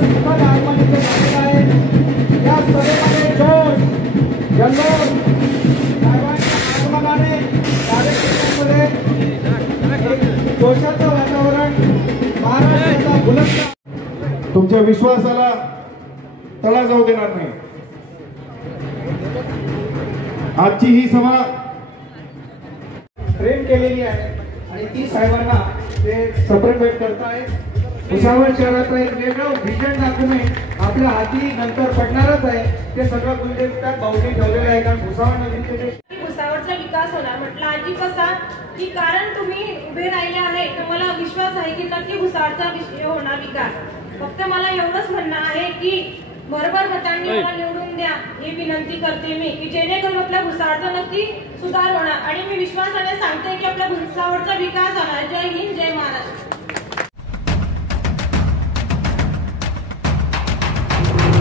सुखद आगमनाचे झालेलं आहे। या सभेमध्ये जोश जल्लोष साहेबांच्या आगमनाने कार्यक्रमामध्ये एक जोशाचं वातावरण महाराष्ट्राचा बुलंद तुमच्या विश्वासाला तडा जाऊ देणार नाही। आजची ही सभा ट्रेन केलेली आहे आणि ती साहेबांना ते सप्रेमेट करतायत। भुसावळ शहराचं एक वेगळं व्हिजन डॉक्युमेंट आपल्या हाती नंतर पडणारच आहे। ते सगळं गुलदस्त्यात बावटी ठेवलेलं आहे कारण भुसावळ नदीचे भुसावळचा विकास होणार म्हटलं आजी कसा की कारण तुम्ही उभे राहिले आहे तर मला विश्वास आहे की नक्की भुसावळचा होणार विकास। फक्त मला एवढंच म्हणणं आहे की बरोबर मतांनी मला निवडून द्या ही विनंती करते मी की जेणेकरून आपल्या भुसावळचा नक्की सुधार होणार आणि मी विश्वासाने सांगते की आपल्या भुसावळचा विकास होणार। जय हिंद जय महाराष्ट्र।